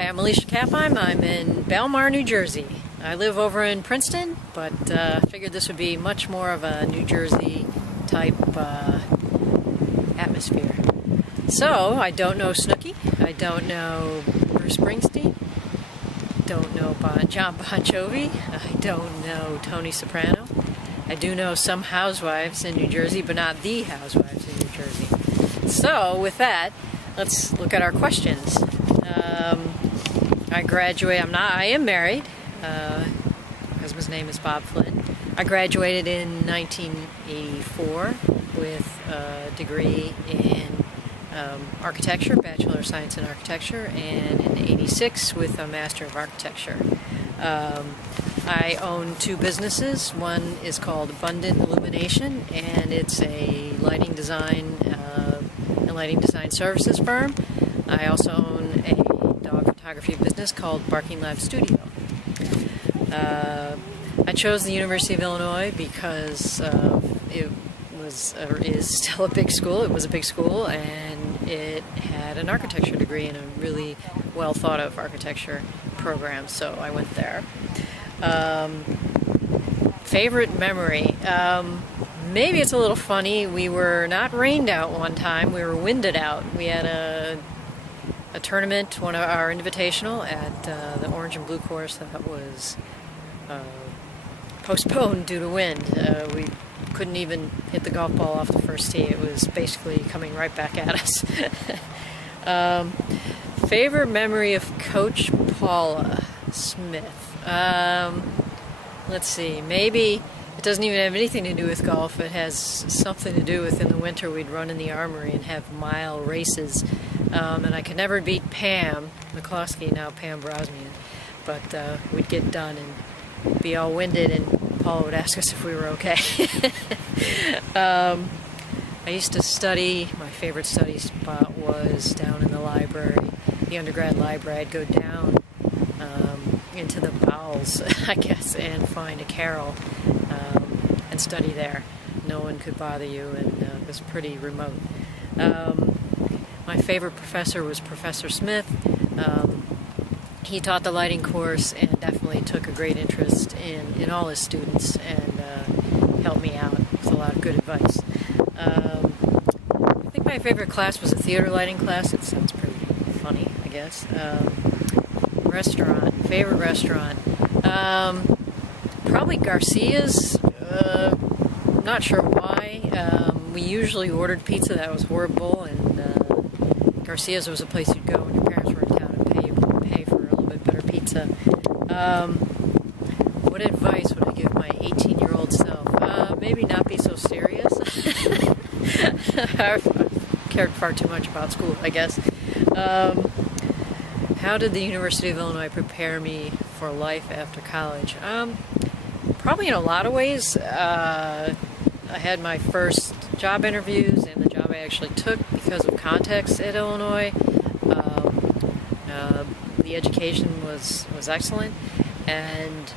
Hi, I'm Alicia Kapheim. I'm in Belmar, New Jersey. I live over in Princeton, but figured this would be much more of a New Jersey type atmosphere. So, I don't know Snooki, I don't know Bruce Springsteen, don't know John Bon Jovi, I don't know Tony Soprano. I do know some housewives in New Jersey, but not the housewives in New Jersey. So, with that, let's look at our questions. I am married. My husband's name is Bob Flynn. I graduated in 1984 with a degree in architecture, Bachelor of Science in Architecture, and in 86 with a Master of Architecture. I own two businesses. One is called Abundant Illumination, and it's a lighting design and lighting design services firm. I also own a dog photography business called Barking Lab Studio. I chose the University of Illinois because it was, or is still a big school. It was a big school, and it had an architecture degree and a really well thought of architecture program, so I went there. Favorite memory? Maybe it's a little funny. We were not rained out one time, we were winded out. We had a tournament, one of our invitational at the Orange and Blue course that was postponed due to wind. We couldn't even hit the golf ball off the first tee. It was basically coming right back at us. Favorite memory of Coach Paula Smith? Let's see, maybe it doesn't even have anything to do with golf. It has something to do with in the winter we'd run in the Armory and have mile races. And I could never beat Pam McCloskey, now Pam Brosmian, but we'd get done and be all winded, and Paula would ask us if we were okay. I used to study, my favorite study spot was down in the library, the undergrad library. I'd go down into the bowels, I guess, and find a carrel and study there. No one could bother you, and it was pretty remote. My favorite professor was Professor Smith. He taught the lighting course and definitely took a great interest in all his students and helped me out with a lot of good advice. I think my favorite class was a theater lighting class. It sounds pretty funny, I guess. Restaurant, favorite restaurant. Probably Garcia's. Not sure why. We usually ordered pizza that was horrible, and Garcia's was a place you'd go when your parents were in town and pay for a little bit better pizza. What advice would I give my 18-year-old self? Maybe not be so serious. I've cared far too much about school, I guess. How did the University of Illinois prepare me for life after college? Probably in a lot of ways. I had my first job interviews, and the job I actually took because of context at Illinois. The education was excellent, and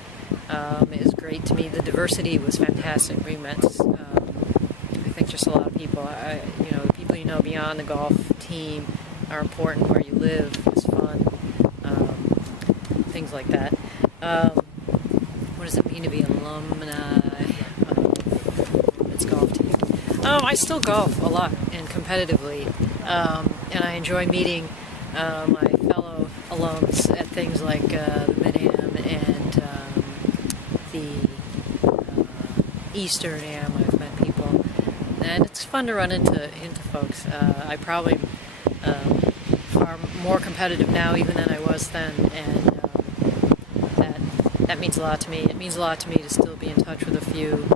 it was great to me. The diversity was fantastic. We met, I think, just a lot of people. The people you know beyond the golf team are important. Where you live is fun. Things like that. What does it mean to be alumni? It's golf team. I still golf a lot and competitively, and I enjoy meeting my fellow alums at things like the Mid-Am and the Eastern Am. I've met people, and it's fun to run into folks. I probably far more competitive now even than I was then, and that means a lot to me. It means a lot to me to still be in touch with a few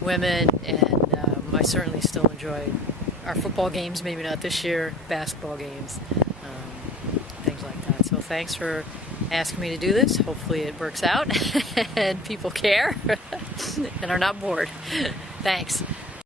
women, and I certainly still enjoy our football games, maybe not this year, basketball games, things like that. So thanks for asking me to do this. Hopefully it works out and people care and are not bored. Thanks.